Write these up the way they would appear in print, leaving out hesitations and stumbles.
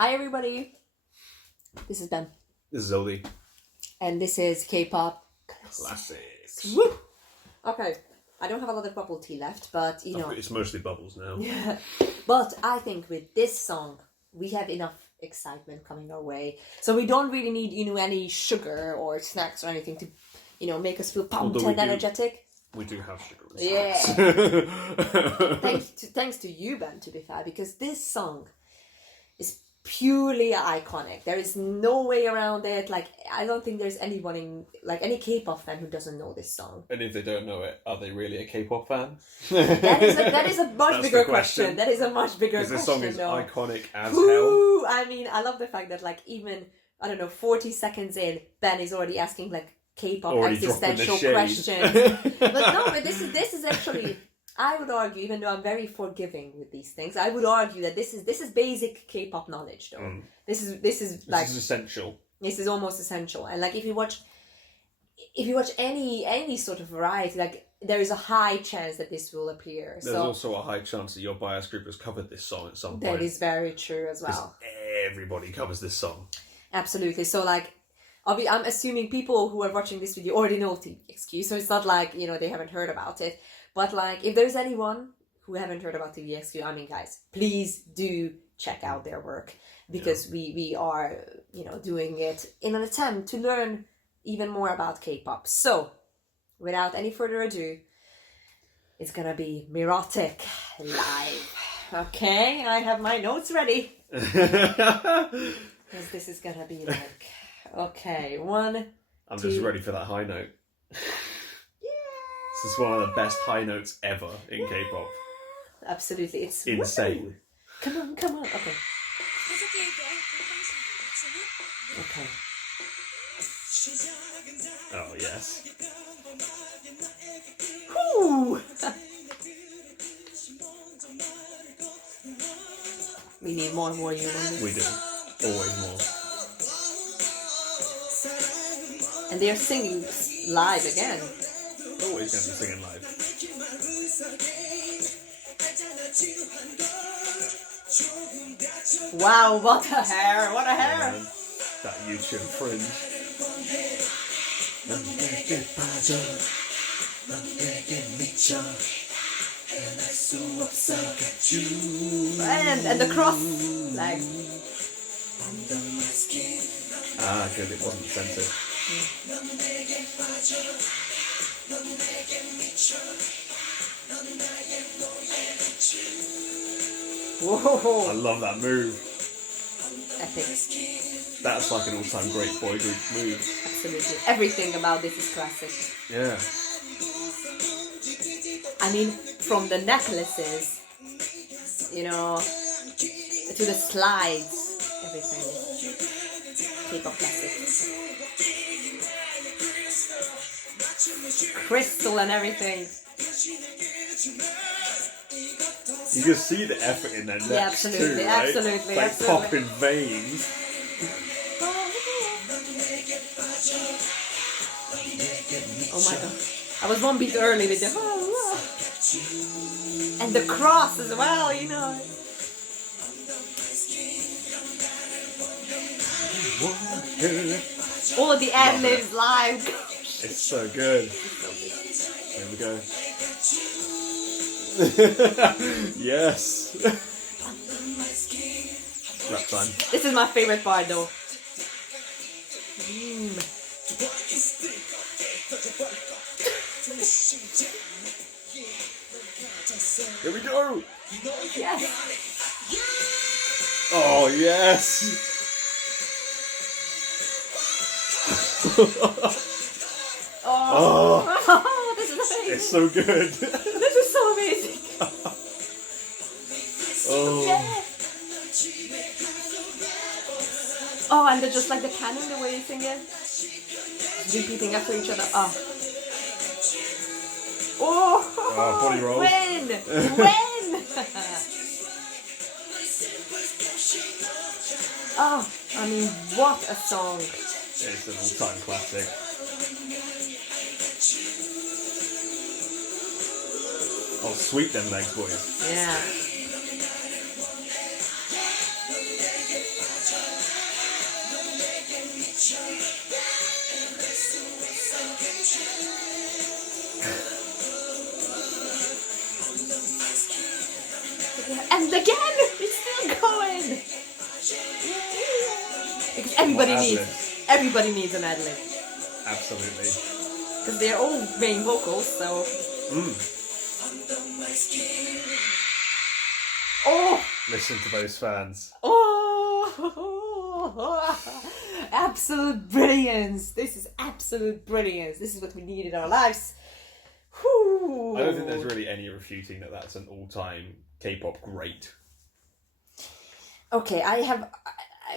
Hi everybody, this is Ben. This is Ildi. And this is K-pop Classics. Woo! Okay, I don't have a lot of bubble tea left, but you know. It's mostly bubbles now. Yeah. But I think with this song, we have enough excitement coming our way. So we don't really need, any sugar or snacks or anything to, make us feel pumped and energetic. We do have sugar and snacks. Yeah. thanks to you, Ben, to be fair, because this song is purely iconic. There is no way around it. Like, I don't think there's anyone any K-pop fan who doesn't know this song. And if they don't know it, are they really a K-pop fan? That is a much bigger question. That is a much bigger question. Because this song is iconic as hell. I mean, I love the fact that even 40 seconds in, Ben is already asking K-pop existential questions. but this is actually, I would argue, even though I'm very forgiving with these things, I would argue that this is basic K-pop knowledge, though. This is essential. This is almost essential. And if you watch any sort of variety, there is a high chance that this will appear. There's also a high chance that your bias group has covered this song at some point. That is very true as well. Everybody covers this song. Absolutely. So I'm assuming people who are watching this video already know TVXQ, so it's not they haven't heard about it. But if there's anyone who haven't heard about TVXQ, I mean, guys, please do check out their work, because we are, doing it in an attempt to learn even more about K-pop. So, without any further ado, it's gonna be Mirotic live. Okay, I have my notes ready. Because this is gonna be okay, I'm just ready for that high note. This is one of the best high notes ever in K-pop. Absolutely, it's insane. Woo! Come on. Okay. Okay. Oh yes. Woo! We need more you. We do. Always more. And they're singing live again. Always going to be singing live. Wow, what a hair! What a hair! Yeah, that YouTube fringe. And the cross leg. Good, it wasn't censored. Whoa! I love that move. Epic. That's like an all-time great boy group move. Absolutely. Everything about this is classic. Yeah. I mean, from the necklaces, to the slides, everything. K-pop classics. Crystal and everything. You can see the effort in their necks absolutely, too, right? absolutely, like absolutely. popping veins. Oh my god. I was one beat early with the and the cross as well, All of the ad-libs live. It's so good. There we go. Yes. Rap time. This is my favorite part though. Here we go. Yes. Oh yes. Oh, this is amazing. It's so good. This is so amazing. Oh. Yeah. Oh, and they're just like the canon, the way you sing it. Repeating after each other. Oh, body roll. When? Oh, I mean, what a song. It's an all-time classic. Oh, sweet them legs, boys. Yeah. And again, it's still going. Because everybody needs an ad-lib. Absolutely. Because they're all main vocals, so... Oh! Listen to those fans. Oh! Absolute brilliance! This is absolute brilliance. This is what we need in our lives. Whew. I don't think there's really any refuting that that's an all-time K-pop great. Okay, I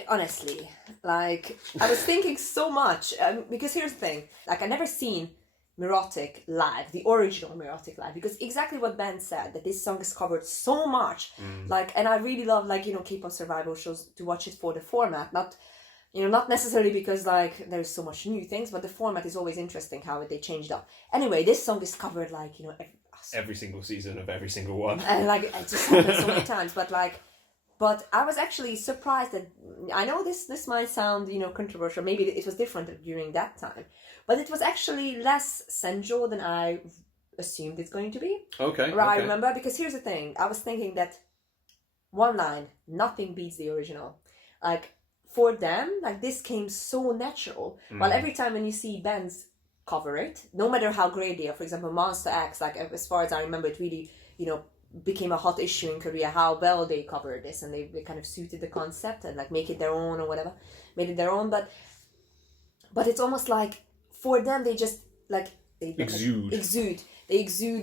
honestly, like, I was thinking so much, because here's the thing, like, I never seen Mirotic live, the original Mirotic live, because exactly what Ben said, that this song is covered so much, like, and I really love, like, K-pop survival shows to watch it for the format, not necessarily because, like, there's so much new things, but the format is always interesting how they changed up. Anyway, this song is covered, like, every single season of every single one. And, like, it just happened so many times, but I was actually surprised that, I know this might sound, controversial, maybe it was different during that time, but it was actually less sensual than I assumed it's going to be. Okay. I remember, because here's the thing, I was thinking that one line, nothing beats the original. Like, for them, like, this came so natural, while every time when you see bands cover it, no matter how great they are, for example, Monster X, like, as far as I remember, it really, became a hot issue in Korea, how well they covered this, and they kind of suited the concept and, like, make it their own or whatever, made it their own, but it's almost like, for them, they just, like, they exude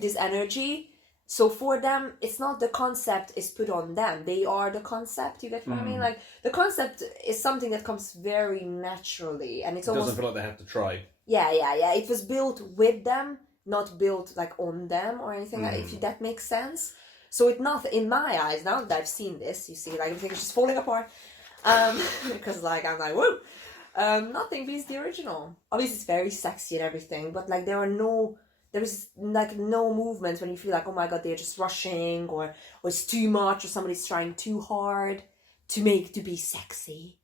this energy. So for them, it's not the concept is put on them, they are the concept, you get what I mean? Like, the concept is something that comes very naturally, and it's almost... doesn't feel like they have to try. Yeah, it was built with them, not built, like, on them or anything, like, if that makes sense. So it's not, in my eyes, now that I've seen this, you see, like, everything is just falling apart, because, like, I'm like, whoa! Nothing beats the original. Obviously, it's very sexy and everything, but, like, there is, like, no movements when you feel like, oh my god, they're just rushing, or it's too much, or somebody's trying too hard to be sexy.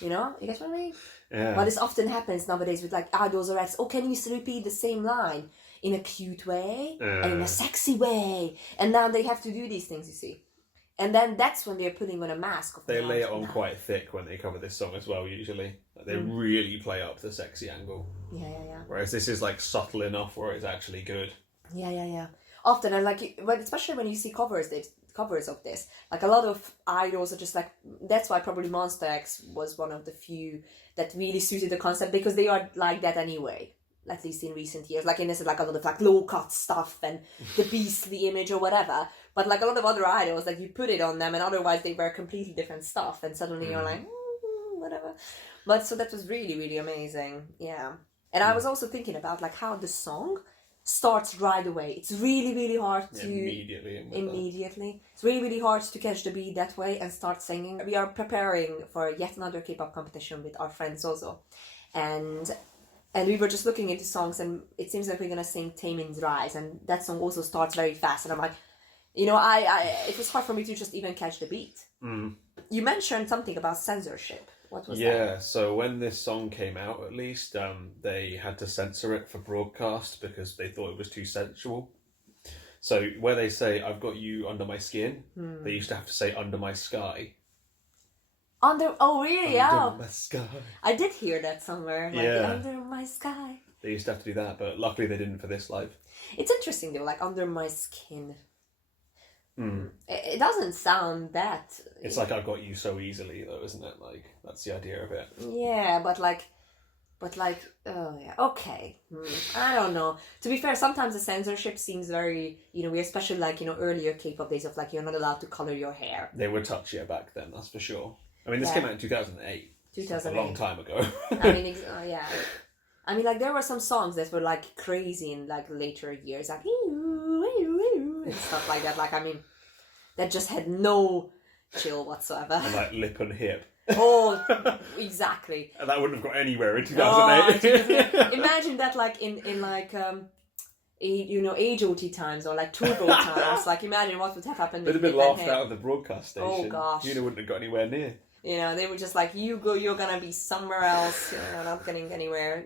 You get what I mean? Yeah. But this often happens nowadays with, like, idols or acts. Oh, can you repeat the same line in a cute way and in a sexy way? And now they have to do these things, you see. And then that's when they're putting on a mask. They lay it on quite thick when they cover this song as well, usually. Like, they really play up the sexy angle. Yeah. Whereas this is, like, subtle enough where it's actually good. Yeah. Often, and, like, but especially when you see covers of this, like, a lot of idols are just, like, that's why probably Monster X was one of the few that really suited the concept, because they are like that anyway, at least in recent years. Like, in this, like, a lot of, like, low cut stuff and the beastly image or whatever, but, like, a lot of other idols, like, you put it on them and otherwise they were completely different stuff, and suddenly you're like, whatever. But so that was really, really amazing. Yeah. And I was also thinking about, like, how the song starts right away. It's really, really hard to... Immediately. It's really, really hard to catch the beat that way and start singing. We are preparing for yet another K-pop competition with our friends also. And we were just looking into songs, and it seems like we're going to sing Taemin's Rise, and that song also starts very fast. And I'm like, it was hard for me to just even catch the beat. You mentioned something about censorship. What was that? Yeah, so when this song came out, at least, they had to censor it for broadcast because they thought it was too sensual. So where they say, I've got you under my skin, they used to have to say under my sky. Oh, really? Under my sky. I did hear that somewhere. Like, under my sky. They used to have to do that, but luckily they didn't for this live. It's interesting though, like, under my skin. It doesn't sound that... It's like, I've got you so easily though, isn't it? Like, that's the idea of it. Yeah, but like, oh yeah, okay. I don't know. To be fair, sometimes the censorship seems very, we especially, like, earlier K-pop days of, like, you're not allowed to color your hair. They were touchier back then, that's for sure. I mean, this came out in 2008. 2008. A long time ago. I mean, yeah. I mean, like, there were some songs that were, like, crazy in, like, later years, like, and stuff like that. Like, I mean, that just had no chill whatsoever. And, like, lip and hip. Oh, exactly. And that wouldn't have got anywhere in 2008. Imagine that, like, in like, age-OT times or, like, turbo times. Like, imagine what would have happened. It would have been laughed out of the broadcast station. Oh, gosh. Wouldn't have got anywhere near. You know, they were just like, you go, you're gonna be somewhere else, you know, not getting anywhere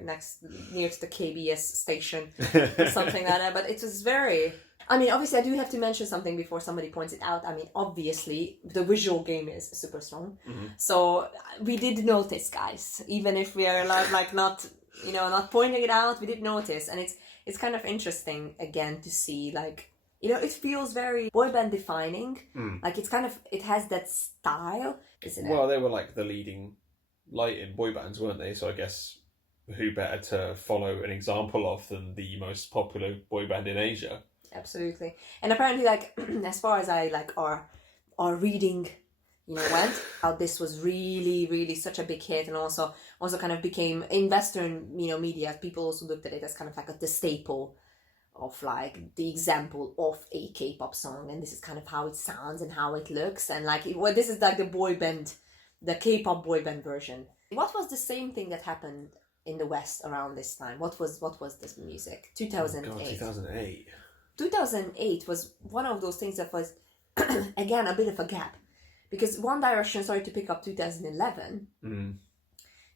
near to the KBS station or something like that. But it was very... I mean, obviously, I do have to mention something before somebody points it out. I mean, obviously, the visual game is super strong. Mm-hmm. So we did notice, guys. Even if we are not, you know, not pointing it out, we did notice. And it's kind of interesting, again, to see, like, you know, it feels very boy band defining. Like, it's kind of, it has that style, isn't it? Well, they were like the leading light in boy bands, weren't they? So I guess who better to follow an example of than the most popular boy band in Asia? Absolutely. And apparently, like, as far as I, like, our reading, you know, went, how this was really, really such a big hit, and also kind of became, in Western, you know, media, people also looked at it as kind of like the staple of, like, the example of a K-pop song, and this is kind of how it sounds and how it looks, and, like, this is, like, the boy band, the K-pop boy band version. What was the same thing that happened in the West around this time? What was this music? 2008. Oh God, 2008. 2008 was one of those things that was, again, a bit of a gap. Because One Direction started to pick up 2011.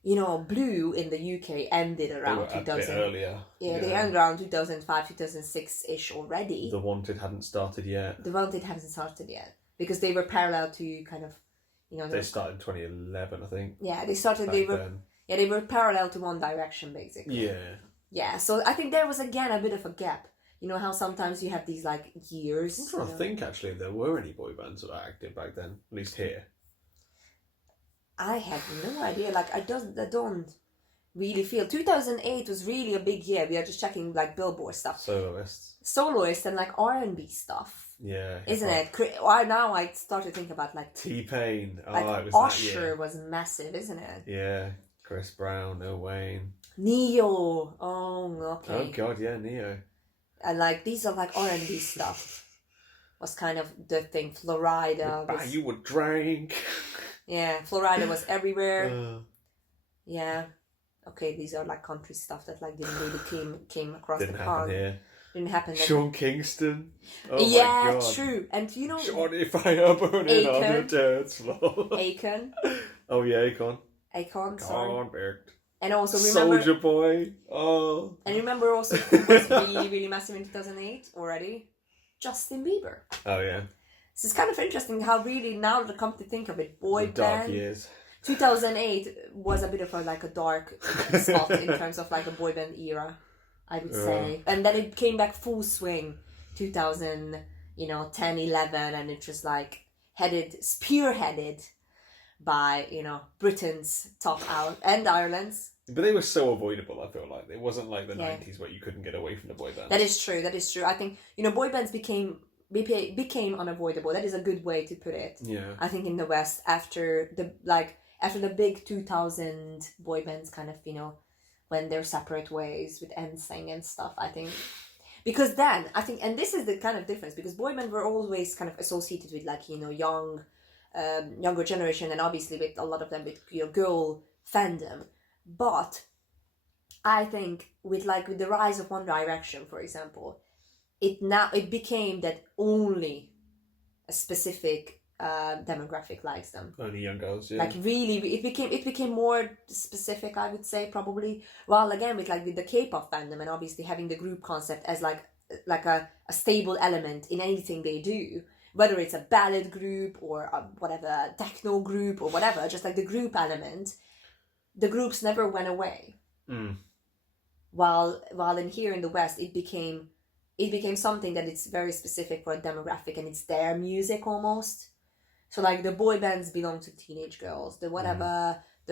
You know, Blue in the UK ended around 2000. A bit earlier. Yeah, they ended around 2005, 2006-ish already. The Wanted hadn't started yet. Because they were parallel to kind of, you know... They started in 2011, I think. Yeah, they were parallel to One Direction, basically. Yeah. Yeah, so I think there was, again, a bit of a gap. You know how sometimes you have these, like, years... I'm trying to think, actually, if there were any boy bands that were active back then, at least here. I have no idea. Like, I don't really feel... 2008 was really a big year. We are just checking, like, Billboard stuff. Soloists and, like, R&B stuff. Yeah. Isn't it? Now I start to think about, like... T-Pain. Like, it was Usher was massive, isn't it? Yeah. Chris Brown, Lil Wayne. Neo. Oh, okay. Oh, God, yeah, Neo. And, like, these are, like, R&B stuff. Was kind of the thing. Florida. Buy you a drink. Yeah, Florida was everywhere. Yeah. Okay, these are, like, country stuff that, like, didn't really came across the pond. Didn't happen here. Sean Kingston. Oh yeah, my God. True. And, you know... Sean, if I am burning on the dance floor. Akon. Oh, yeah, Akon. Akon, sorry. Convict. And also remember... Soulja Boy. Oh. And remember also who was really, really massive in 2008 already? Justin Bieber. Oh, yeah. So it's kind of interesting how really, now that I come to think of it, boy band... Dark years. 2008 was a bit of a dark spot in terms of, like, a boy band era, I would say. And then it came back full swing 2010, 11, and it was, like, spearheaded by, Britain's top out and Ireland's. But they were so avoidable, I feel like. It wasn't like the 90s where you couldn't get away from the boy bands. That is true. I think, boy bands became unavoidable. That is a good way to put it. Yeah. I think in the West, after the big 2000 boy bands kind of, went their separate ways with NSYNC and stuff, I think. Because then, I think, and this is the kind of difference, because boy bands were always kind of associated with, like, younger generation, and obviously with a lot of them with girl fandom. But I think with the rise of One Direction, for example, it became that only a specific demographic likes them. Only young girls, yeah. Like, really, it became more specific, I would say, probably. While again with the K-pop fandom, and obviously having the group concept as like a stable element in anything they do, whether it's a ballad group or a techno group or whatever, just like the group element, the groups never went away. While here in the West, it became something that it's very specific for a demographic, and it's their music almost. So, like, the boy bands belong to teenage girls. The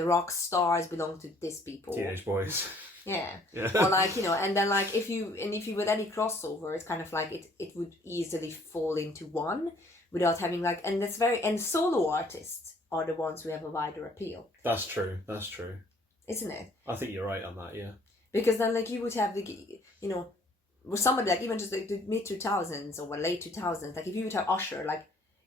rock stars belong to these people. Teenage boys. Yeah. Or and then if you with any crossover, it's kind of like it would easily fall into one without having and solo artists are the ones who have a wider appeal. That's true. Isn't it? I think you're right on that, yeah. Because then you would have with somebody even just the mid 2000s or late 2000s, if you would have Usher,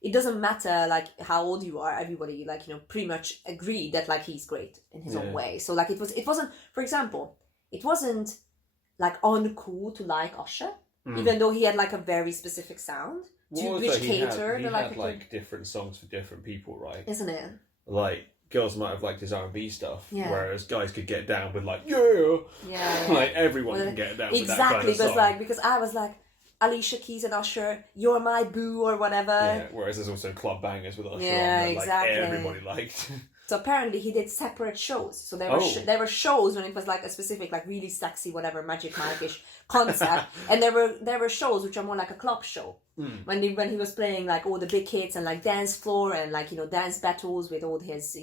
it doesn't matter how old you are, everybody pretty much agreed that he's great in his own way. So it wasn't, for example, it wasn't uncool to like Usher, even though he had a very specific sound He had different songs for different people, right? Isn't it? like girls might have liked his R&B stuff, Yeah. whereas guys could get down with like yeah. Like everyone Well, can get down with that exactly, kind of song. like because I was like Alicia Keys and Usher, "You're My Boo" or whatever. Yeah, whereas there's also club bangers with Usher Yeah, on that exactly. like everybody liked. So apparently he did separate shows. So there were shows when it was like a specific like really sexy whatever Magic Mike-ish concept, and there were shows which are more like a club show. When he was playing like all the big hits and like dance floor and like dance battles with all his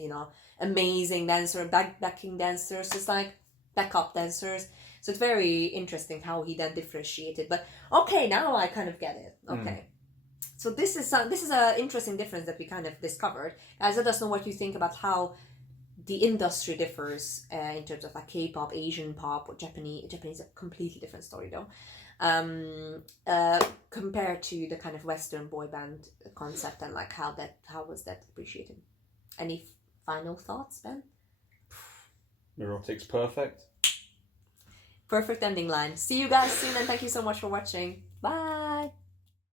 amazing backing dancers, just like backup dancers. So it's very interesting how he then differentiated. But okay, now I kind of get it. Okay. So this is an interesting difference that we kind of discoveed. Guys, let us know what you think about how the industry differs in terms of like K-pop, Asian pop, or Japanese. Japanese is a completely different story though. Compared to the kind of Western boy band concept and like how was that appreciated? Any final thoughts, Ben? Mirotic's perfect. Perfect ending line. See you guys soon and thank you so much for watching. Bye.